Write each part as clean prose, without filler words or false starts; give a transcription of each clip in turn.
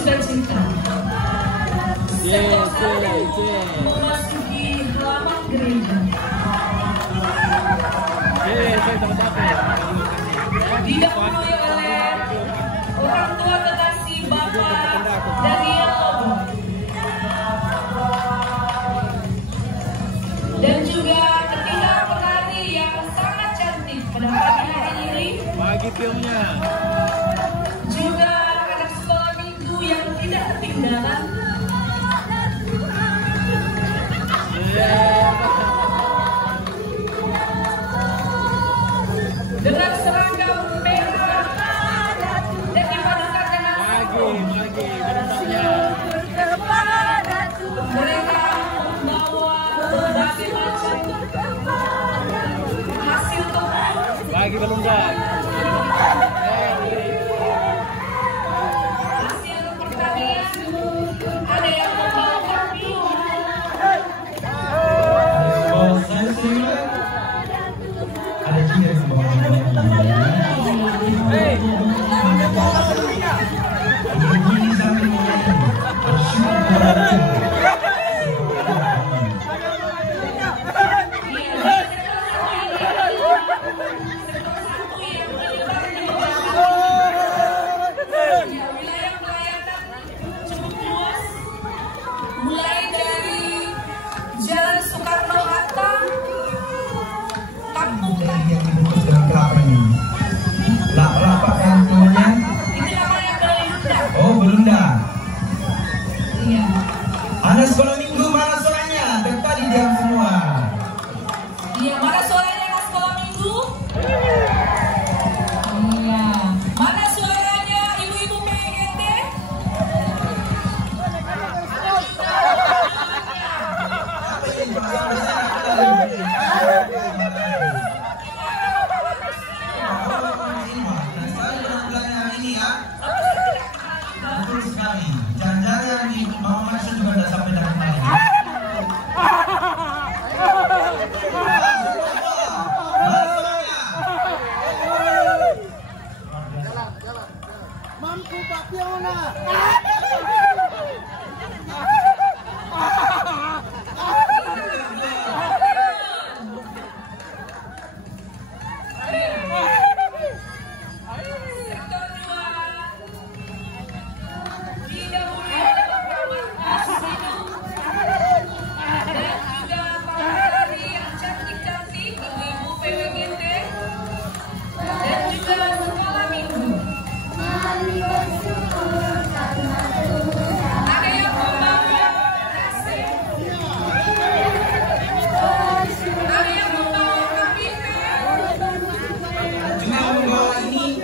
sukacita. Sektor 1 memasuki halaman gereja. Didahului oleh orang tua kekasih Bapak Daniel Lobo dan juga ketiga penari yang sangat cantik pada pagi hari ini. Bagi filmnya. Juga anak sekolah minggu yang tidak ketinggalan. Dengan seragam merah dan dipadukan dengan mereka membawa berbagai macam hasil topeng. Lagi belundak. Hasil pertanian, ada yang membawa karpio. Ada juga yang membawa mulai dari Jalan Soekarno-Hatta, Kampung yang dibungkus dengan kelapa ini. Kelapa kantornya. itu namanya Belunda. Oh, Belunda. Iya. Anak sekolah minggu, mana suaranya? Tadi diam semua. Iya, mana suaranya anak sekolah minggu? Iya. Mana suaranya ibu-ibu PGT? Betul sekali. Jangan-jangan di Mama Marsha juga ada sampai dari kemarin. Mampu Pak Fiona. Sektor 2 didahului oleh Bapak Markus dan juga para penari yang cantik-cantik, ibu-ibu PWGT dan juga sekolah minggu. Ada yang membawa nasi, ada yang membawa kapita. Juga membawa ini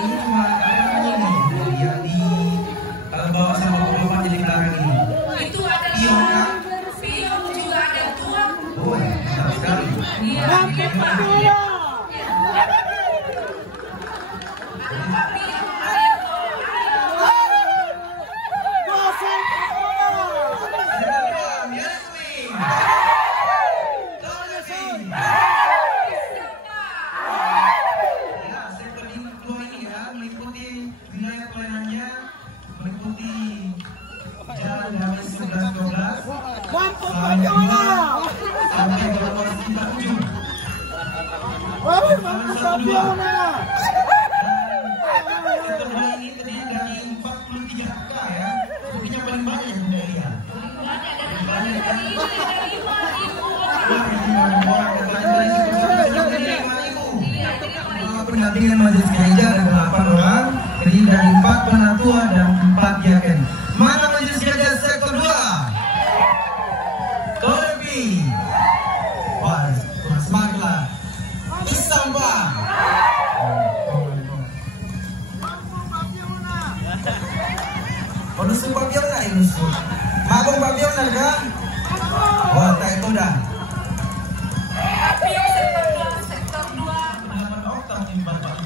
cuma ini yang di bawah sama bapak jadi belakang ini. Itu adalah pion, juga ada tuang. Oh, besar sekali. Iya, Mampu Pak Fiona. Goseng Pak Fiona. Ya, sektor kedua ini ya, meliputi wilayah pelayanannya, meliputi Jalan Damai 11-12 Mampu Pak Fiona. sampai ke Polres Simpang Ujung. Mampu Pak Fiona. Sektor kedua ini terdiri dari 43 KK ya, kopinya paling banyak di Melia. Pendampingan majelis gereja ada 8 orang, terdiri dari 4 penatua dan 4 diaken. Mana majelis gereja sektor 2? Tolepi. Wah, semangatlah. Isamba. Onusun Papion na inusun. Magong Papion na ka? Wah, tak itu dah. Pion sektor 2. Pendapat otak di Bapak.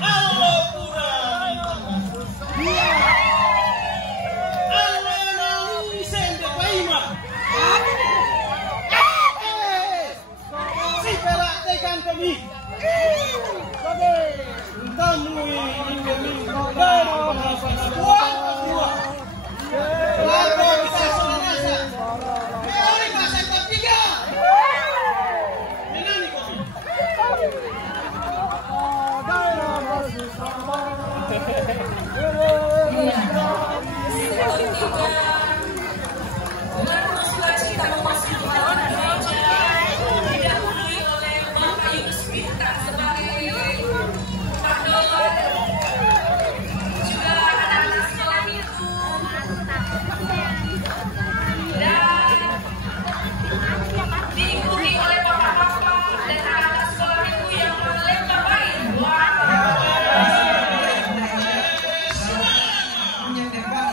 Kamu ini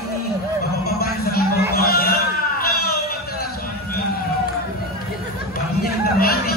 ini bapak-bapak yang sedang bawa ya. Waktunya kita mandi.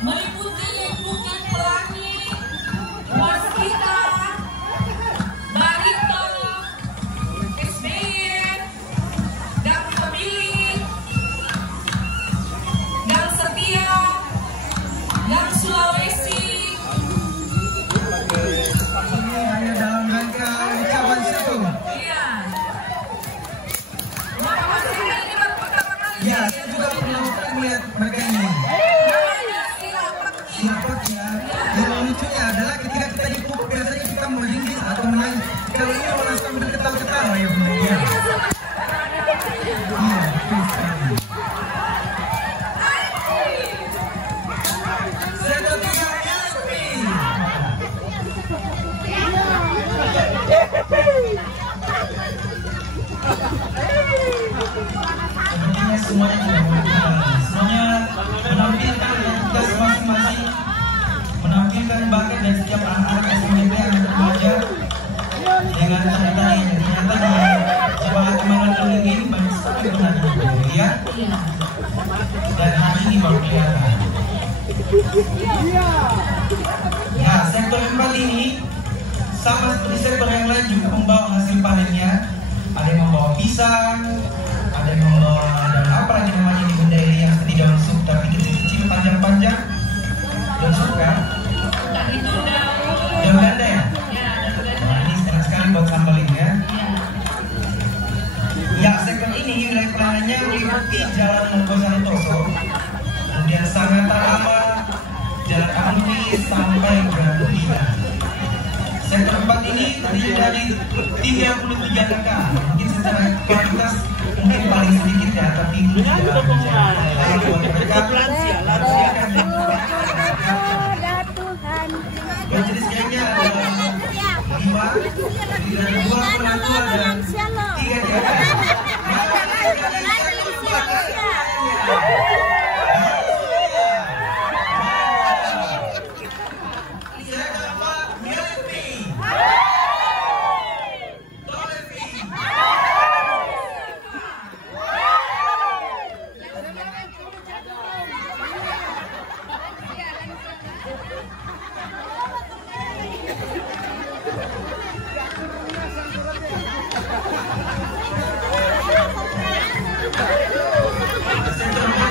Meliputi Bukit Pelangi, Waskita, Barito, SBY, Gang Pemilih, Gang Setia, Gang Sulawesi. Ini hanya dalam rangka ucapan satu. Iya. Bapak ini baru pertama kali. Ya, saya juga pernah melihat mereka ini. Silapak ya. Yang lucunya adalah ketika kita dipukul biasanya kita merinding atau menangis. Kalau ini malah sambil ketawa-ketawa ya bunda ya. Iya, betul sekali. Sektor 3 Yasmi. Sepertinya semuanya sudah berkenan. Semuanya menampilkan identitas masing-masing, menampilkan bakat dan setiap anak-anak SMK yang remaja dengan cerita yang ternyata di Semangat Kembangan Learning ini banyak sekali pertanyaan ya. Dan hari ini baru kelihatan. Ya, sektor 4 ini sama seperti sektor yang lain juga membawa hasil panennya. Ada yang membawa pisang, ada yang membawa dan apa lagi namanya di benda ini yang tidak masuk tapi kecil-kecil panjang-panjang. Dan suka. Itu Daun ganda ya? Ya, Wah, ini enak sekali buat sambal ini ya. Ya, sektor ini wilayah perangannya meliputi Jalan Monggo Santoso, kemudian Sangat Tarama, Jalan Amri sampai Grand Bina. Sektor 4 ini terdiri dari 33 kakak. Mungkin secara kualitas mungkin paling sedikit ya, tapi tidak layak buat mereka. Dan jenis gengnya adalah 5, 2 penantua dan 3 kakak.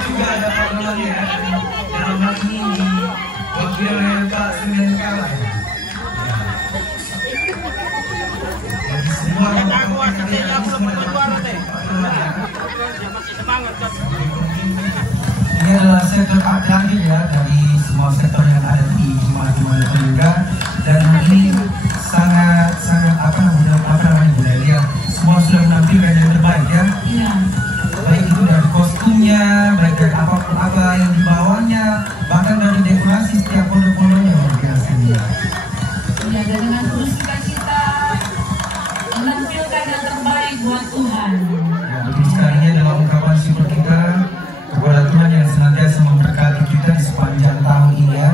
Juga ada panggilan ya, dalam hal ini wakil LK Semenkala. Jadi semua yang ini adalah sektor akhir ya dari semua sektor yang ada di Jumat juga, dan ini sangat apa namanya budaya. Semua sudah menampilkan yang terbaik ya. Baik itu dari kostumnya, baik dari apapun apa yang dibawanya, bahkan dari dekorasi setiap pondok-pondoknya luar biasa. Ya, dan dengan tulus sukacita menampilkan yang terbaik buat Tuhan. Ya, betul sekali dalam ungkapan syukur kita kepada Tuhan yang senantiasa memberkati kita di sepanjang tahun ini ya.